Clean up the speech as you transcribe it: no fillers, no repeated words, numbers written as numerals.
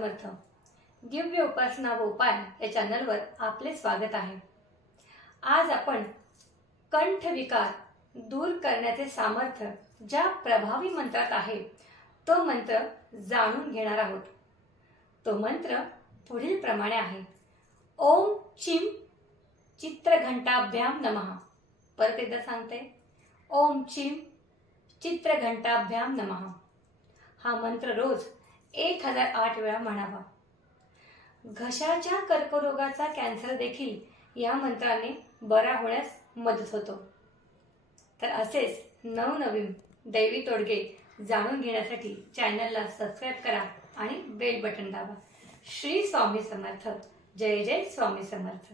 समर्थ. दिव्य उपासना व उपाय या चॅनलवर आपले स्वागत आहे. आज आपण कंठ विकार दूर करण्याचे सामर्थ्य ज्या प्रभावी मंत्रात आहे तो मंत्र जाणून घेणार आहोत. तो मंत्र पुढील प्रमाणे आहे. ओम चिम चित्रघंटाभ्याम नमः. परत एकदा सांगते. ओम चिम चित्रघंटाभ्याम नमः. हा मंत्र रोज 1008 वेळा म्हणावा. घशाच्या कर्करोगाचा कॅन्सर देखील या मंत्राने बरा होण्यास मदत होतो. तर असेच नवनवीन दैवी तोडगे जाणून घेण्यासाठी चॅनलला सबस्क्राईब करा आणि बेल बटन दाबा. श्री स्वामी समर्थ. जय जय स्वामी समर्थ.